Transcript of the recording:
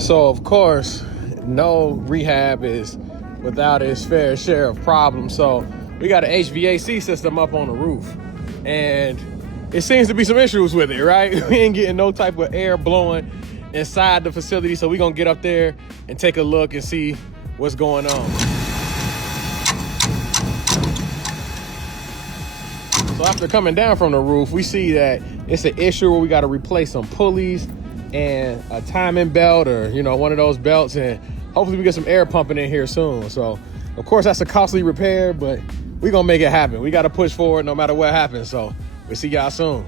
So of course, no rehab is without its fair share of problems. So we got an HVAC system up on the roof, and it seems to be some issues with it, right? We ain't getting no type of air blowing inside the facility. So we're gonna get up there and take a look and see what's going on. So after coming down from the roof, we see that it's an issue where we got to replace some pulleys and a timing belt, or one of those belts, and hopefully we get some air pumping in here soon. So of course that's a costly repair, but we're gonna make it happen. We got to push forward no matter what happens. So we'll see y'all soon.